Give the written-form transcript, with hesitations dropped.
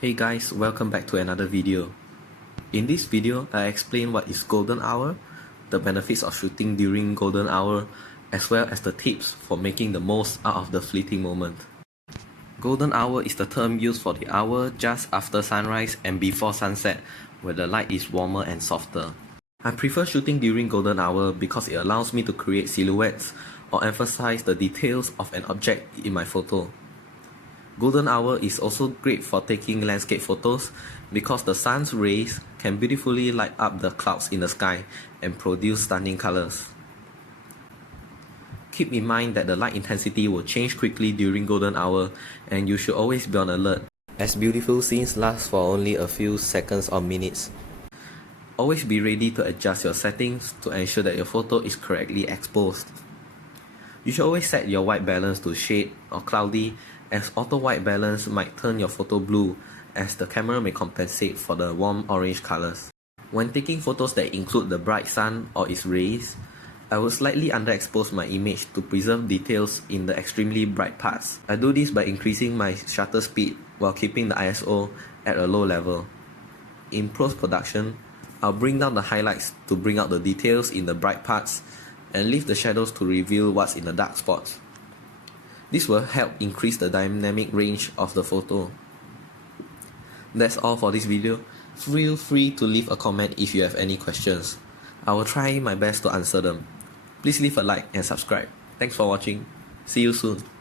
Hey guys, welcome back to another video. In this video, I explain what is golden hour, the benefits of shooting during golden hour, as well as the tips for making the most out of the fleeting moment. Golden hour is the term used for the hour just after sunrise and before sunset, where the light is warmer and softer. I prefer shooting during golden hour because it allows me to create silhouettes or emphasize the details of an object in my photo. Golden hour is also great for taking landscape photos because the sun's rays can beautifully light up the clouds in the sky and produce stunning colors. Keep in mind that the light intensity will change quickly during golden hour and you should always be on alert, as beautiful scenes last for only a few seconds or minutes. Always be ready to adjust your settings to ensure that your photo is correctly exposed. You should always set your white balance to shade or cloudy, as auto white balance might turn your photo blue, as the camera may compensate for the warm orange colors. When taking photos that include the bright sun or its rays, I will slightly underexpose my image to preserve details in the extremely bright parts. I do this by increasing my shutter speed while keeping the ISO at a low level. In post-production, I'll bring down the highlights to bring out the details in the bright parts and leave the shadows to reveal what's in the dark spots. This will help increase the dynamic range of the photo. That's all for this video. Feel free to leave a comment if you have any questions. I will try my best to answer them. Please leave a like and subscribe. Thanks for watching. See you soon.